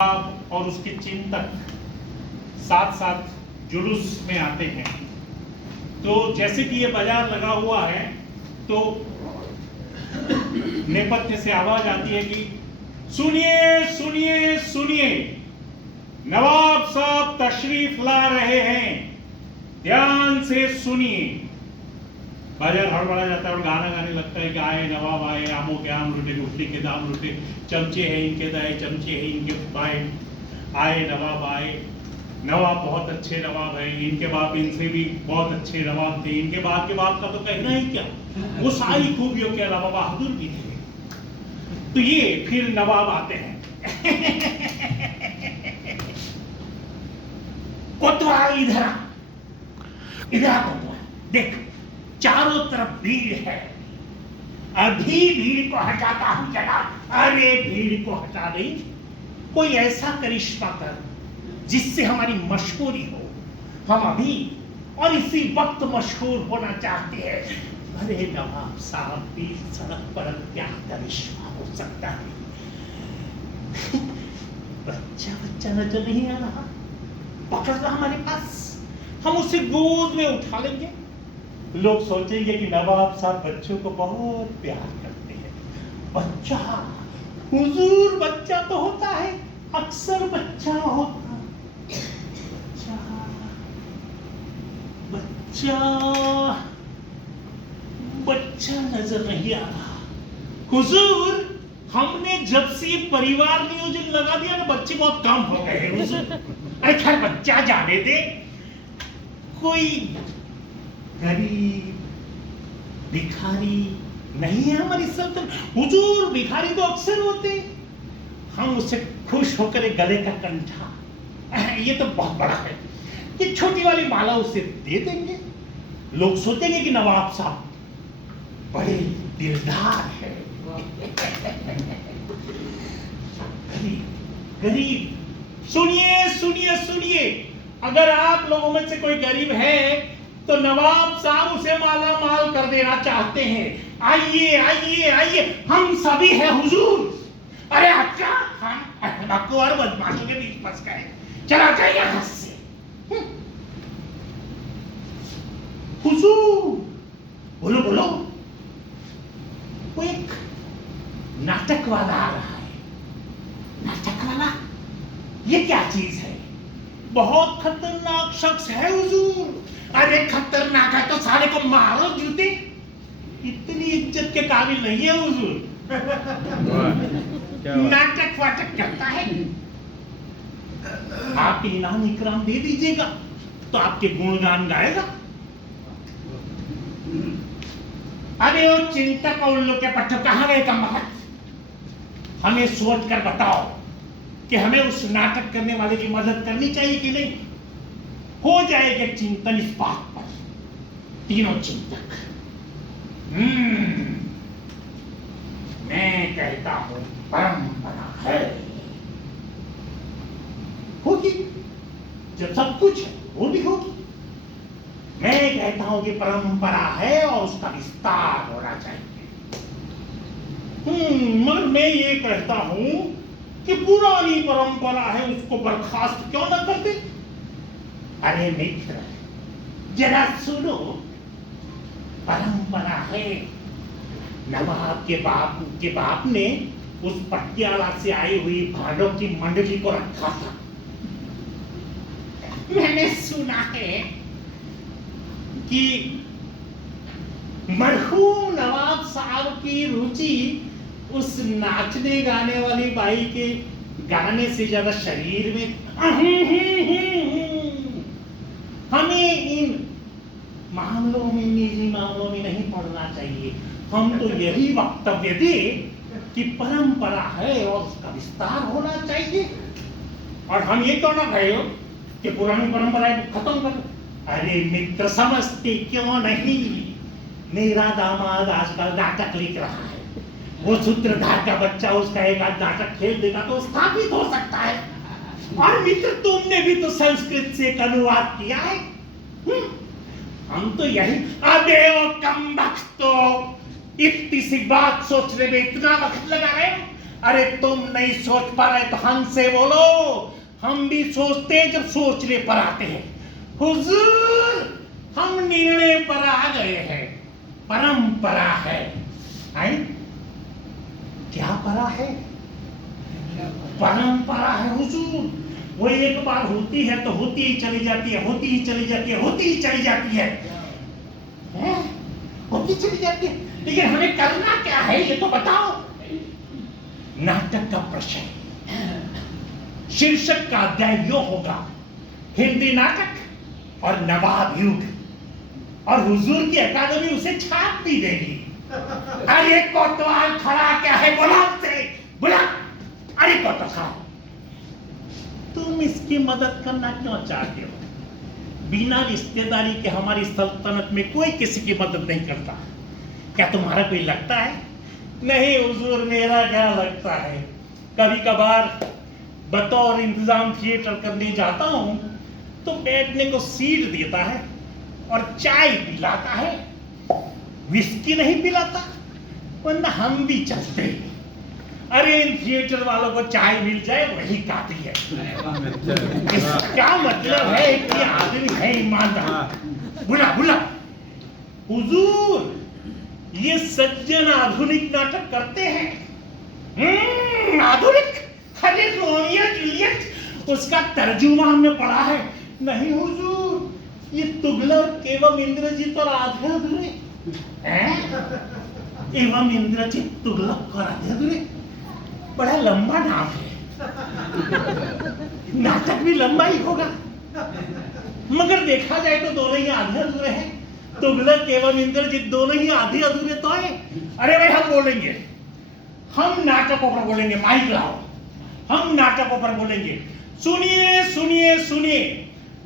और उसके चिंतक साथ साथ जुलूस में आते हैं। तो जैसे कि ये बाजार लगा हुआ है तो नेपथ्य से आवाज आती है कि सुनिए सुनिए सुनिए, नवाब साहब तशरीफ ला रहे हैं, ध्यान से सुनिए। बाजार हड़बड़ा जाता है और गाना गाने लगता है कि आए नवाब आए, आमों के आम लुटे, गुठली के दाम लुटे, चमचे हैं इनके दाए, चमचे हैं इनके बाएं, आए नवाब आए। नवाब बहुत अच्छे नवाब हैं, इनके बाप इनसे भी बहुत अच्छे नवाब थे, इनके बाप के बाप का तो कहना ही क्या, वो सारी खूबियों के अलावा बहादुर भी थे। तो ये फिर नवाब आते हैं कोतवाल इधर आ, इधर आ कोतवाल, देख चारों तरफ भीड़ है, अभी भीड़ को हटाता हूं जनाब। अरे भीड़ को हटा दे, कोई ऐसा करिश्मा कर जिससे हमारी मशहूरी हो, हम अभी और इसी वक्त मशहूर होना चाहते हैं। अरे नवाब साहब भी सड़क पर क्या करिश्मा हो सकता है। बच्चा बच्चा नजर नहीं आ रहा, पकड़ रहा हमारे पास, हम उसे गोद में उठा लेंगे, लोग सोचेंगे कि नवाब साहब बच्चों को बहुत प्यार करते हैं। बच्चा, हुजूर बच्चा तो होता है, अक्सर बच्चा होता, बच्चा बच्चा नजर नहीं आ रहा। हुजूर, हमने जब से परिवार नियोजन लगा दिया ना, बच्चे बहुत कम हो गए हैं हुजूर। अरे खैर बच्चा जाने दे, कोई गरीब भिखारी नहीं है हमारी सल्तनत। हुजूर भिखारी तो अक्सर होते, हम उसे खुश होकर एक गले का कंठा, ये तो बहुत बड़ा है, ये छोटी वाली माला उसे दे देंगे, लोग सोचेंगे कि नवाब साहब बड़े दिलदार है। गरीब गरीब, सुनिए सुनिए सुनिए, अगर आप लोगों में से कोई गरीब है तो नवाब साहब उसे माला माल कर देना चाहते हैं। आइए आइए आइए, हम सभी हैं हुजूर। अरे अच्छा, हम आपको और बदमाशों के बीच फंस गए, चला जाइए यहाँ से। हुजूर, बोलो बोलो। वो एक नाटक वाला आ रहा है। नाटक वाला? ये क्या चीज है? बहुत खतरनाक शख्स है हुजूर। अरे खतरनाक है तो सारे को मारो जूते, इतनी इज्जत के काबिल नहीं है हुजूर। नाटक वाटक करता है, आप इनाम इकराम दे दीजिएगा तो आपके गुणगान गाएगा। अरे वो चिंतक और उन लोग के पट्टे कहां गए कम वक्त? हमें सोच कर बताओ कि हमें उस नाटक करने वाले की मदद करनी चाहिए कि नहीं। हो जाएगा चिंतन इस बात पर, तीनों चिंतक। मैं कहता हूं परंपरा है, होगी जब सब कुछ है वो भी होगी। मैं कहता हूं कि परंपरा है और उसका विस्तार होना चाहिए। मगर मैं ये कहता हूं कि पुरानी परंपरा है, उसको बर्खास्त क्यों न करते। अरे मित्र, जरा सुनो, परंपरा है, नवाब के बाप ने उस पटियाला से आई हुई भाड़ों की मंडली को रखा था। मैंने सुना है कि मरहूम नवाब साहब की रुचि उस नाचने गाने वाली बाई के गाने से ज्यादा शरीर में। हमें इन मामलों में, निजी मामलों में नहीं पड़ना चाहिए। हम तो यही वक्तव्य दे कि परंपरा है और उसका विस्तार होना चाहिए। और हम ये तो ना कहे कि पुरानी परंपराएं खत्म कर। अरे मित्र, समझते क्यों नहीं? मेरा दामाद आजकल नाटक लिख रहा है, वो सूत्रधार का बच्चा उसका एक आध नाटक खेल देगा तो स्थापित हो सकता है। और मित्र, तुमने भी तो संस्कृत से एक अनुवाद किया है। हम तो यही, अबे वो कम वक्त, तो इतनी सी बात सोचने में इतना वक्त लगा रहे, अरे तुम नहीं सोच पा रहे तो हमसे बोलो, हम भी सोचते जब सोचने पर आते हैं। हुजूर, हम निर्णय पर आ गए हैं, परंपरा है। क्या परा है? परंपरा है हुजूर। वो एक बार होती है तो होती ही चली जाती है, होती ही चली जाती है, होती ही चली जाती है, होती चली जाती है। लेकिन हमें करना क्या है ये तो बताओ। नाटक का प्रश्न, शीर्षक का अध्याय यो होगा, हिंदी नाटक और नवाब युग, और हुजूर की अकादमी उसे छाप भी देगी। अरे कोतवाल खड़ा क्या है, बोला से बोला। अरे कोतवाल, तुम इसकी मदद करना क्यों चाहते हो? बिना रिश्तेदारी के हमारी सल्तनत में कोई किसी की मदद नहीं करता। क्या तुम्हारा कोई लगता है? नहीं हुजूर, मेरा क्या लगता है, कभी कभार बतौर इंतजाम थिएटर करने जाता हूं तो बैठने को सीट देता है और चाय पिलाता है, विस्की नहीं पिलाता, वरना हम भी चलते। अरे इन थिएटर वालों को चाय मिल जाए वही काफी है। इसका मतलब है कि आदमी है ईमानदार। बुला बुला। हुजूर, ये सज्जन आधुनिक नाटक करते हैं। आधुनिक? अरे रोमियो जूलियट, उसका तर्जुमा हमने पढ़ा है। नहीं हुजूर, ये तुगलक एवं इंद्रजीत और आधे अधूरे। एवं इंद्रजीत, तुगलक और आधे अधूरे, बड़ा लंबा नाम है। नाटक भी लंबा ही होगा, मगर देखा जाए तो दोनों ही आधे अधूरे हैं। तुगलक एवं इंद्रजीत दोनों ही आधे अधूरे तो है। अरे भाई, हम बोलेंगे, हम नाटकों पर बोलेंगे। माइक लाओ, हम नाटकों पर बोलेंगे। सुनिए सुनिए सुनिए,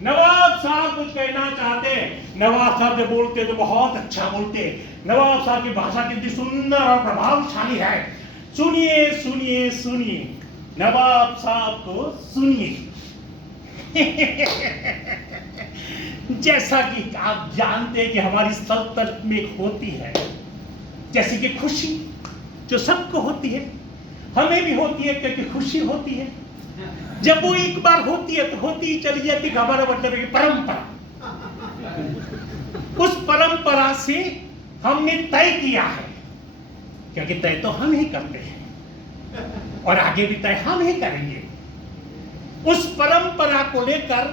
नवाब साहब कुछ कहना चाहते हैं। नवाब साहब जो बोलते तो बहुत अच्छा बोलते। नवाब साहब की भाषा कितनी सुंदर और प्रभावशाली है। सुनिए सुनिए सुनिए, नवाब साहब को सुनिए। जैसा कि आप जानते हैं कि हमारी सल्तनत में होती है, जैसे कि खुशी जो सबको होती है, हमें भी होती है, क्योंकि खुशी होती है। जब वो एक बार होती है तो होती ही चली जाती है। हमारा मतलब है परंपरा। उस परंपरा से हमने तय किया है, क्योंकि तय तो हम ही करते हैं और आगे भी तय हम ही करेंगे। उस परंपरा को लेकर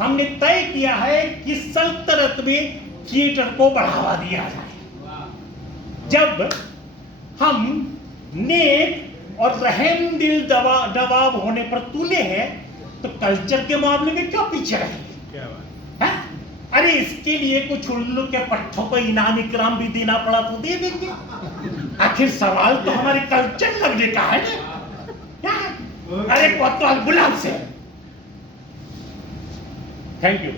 हमने तय किया है कि सल्तनत में थिएटर को बढ़ावा दिया जाए। जब हम नेक और रहम दिल दबाव होने पर तुले हैं, तो कल्चर के मामले में क्यों पीछे रहेंगे? अरे इसके लिए कुछ उल्लू के पट्टों को इनाम इकराम भी देना पड़ा तो दे देंगे। आखिर सवाल तो हमारे कल्चर लगने का है ना। अरे कोतवाल, बुलाओ से। Thank you.